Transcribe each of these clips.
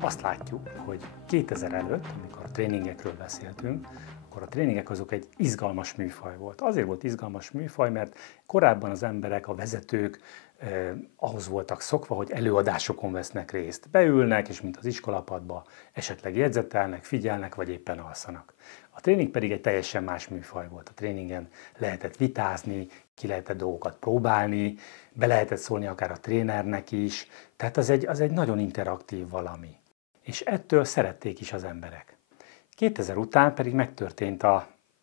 Azt látjuk, hogy 2000 előtt, amikor a tréningekről beszéltünk, akkor a tréningek azok egy izgalmas műfaj volt. Azért volt izgalmas műfaj, mert korábban az emberek, a vezetők ahhoz voltak szokva, hogy előadásokon vesznek részt. Beülnek, és mint az iskolapadba esetleg jegyzetelnek, figyelnek, vagy éppen alszanak. A tréning pedig egy teljesen más műfaj volt. A tréningen lehetett vitázni, ki lehetett dolgokat próbálni, be lehetett szólni akár a trénernek is, tehát az egy nagyon interaktív valami. És ettől szerették is az emberek. 2000 után pedig megtörtént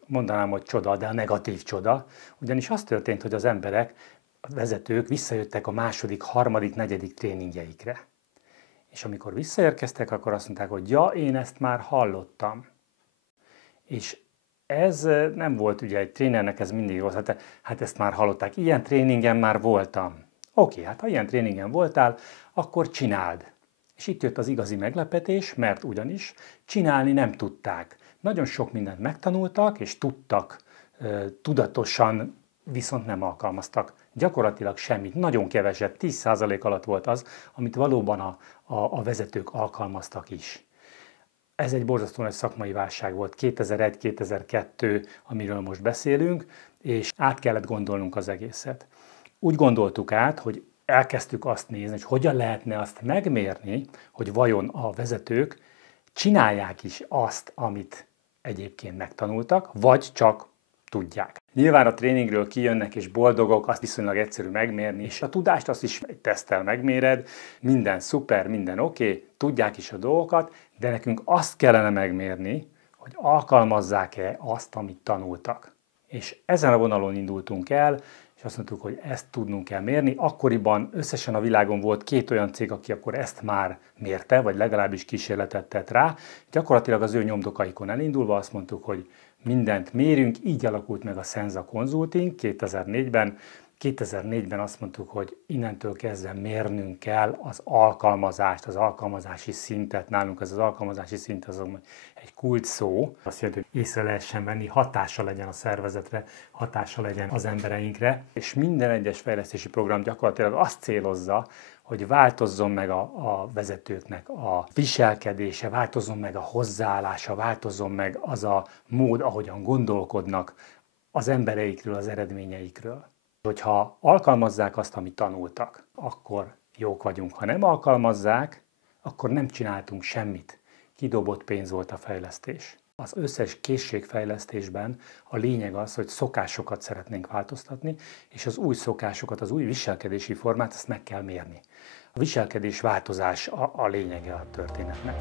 mondanám, hogy csoda, de a negatív csoda, ugyanis az történt, hogy az emberek, a vezetők visszajöttek a második, harmadik, negyedik tréningjeikre. És amikor visszaérkeztek, akkor azt mondták, hogy ja, én ezt már hallottam. És ez nem volt ugye egy trénernek, ez mindig rossz, hát ezt már hallották, ilyen tréningen már voltam. Oké, hát ha ilyen tréningen voltál, akkor csináld. És itt jött az igazi meglepetés, mert ugyanis csinálni nem tudták. Nagyon sok mindent megtanultak, és tudtak tudatosan, viszont nem alkalmaztak. Gyakorlatilag semmit, nagyon keveset, 10% alatt volt az, amit valóban a vezetők alkalmaztak is. Ez egy borzasztó nagy szakmai válság volt, 2001-2002, amiről most beszélünk, és át kellett gondolnunk az egészet. Úgy gondoltuk át, hogy elkezdtük azt nézni, hogy hogyan lehetne azt megmérni, hogy vajon a vezetők csinálják is azt, amit egyébként megtanultak, vagy csak tudják. Nyilván a tréningről kijönnek és boldogok, azt viszonylag egyszerű megmérni, és a tudást azt is egy teszttel megméred, minden szuper, minden oké, tudják is a dolgokat, de nekünk azt kellene megmérni, hogy alkalmazzák-e azt, amit tanultak. És ezen a vonalon indultunk el, és azt mondtuk, hogy ezt tudnunk kell mérni. Akkoriban összesen a világon volt 2 olyan cég, aki akkor ezt már mérte, vagy legalábbis kísérletet tett rá. Gyakorlatilag az ő nyomdokaikon elindulva azt mondtuk, hogy mindent mérünk, így alakult meg a Senza Consulting 2004-ben. 2004-ben azt mondtuk, hogy innentől kezdve mérnünk kell az alkalmazást, az alkalmazási szintet. Nálunk ez az alkalmazási szint az egy kulcs szó. Azt jelenti, hogy észre lehessen venni, hatása legyen a szervezetre, hatása legyen az embereinkre. És minden egyes fejlesztési program gyakorlatilag azt célozza, hogy változzon meg a vezetőknek a viselkedése, változzon meg a hozzáállása, változzon meg az a mód, ahogyan gondolkodnak az embereikről, az eredményeikről. Hogyha alkalmazzák azt, amit tanultak, akkor jók vagyunk. Ha nem alkalmazzák, akkor nem csináltunk semmit. Kidobott pénz volt a fejlesztés. Az összes készségfejlesztésben a lényeg az, hogy szokásokat szeretnénk változtatni, és az új szokásokat, az új viselkedési formát, ezt meg kell mérni. A viselkedés változás a lényege a történetnek.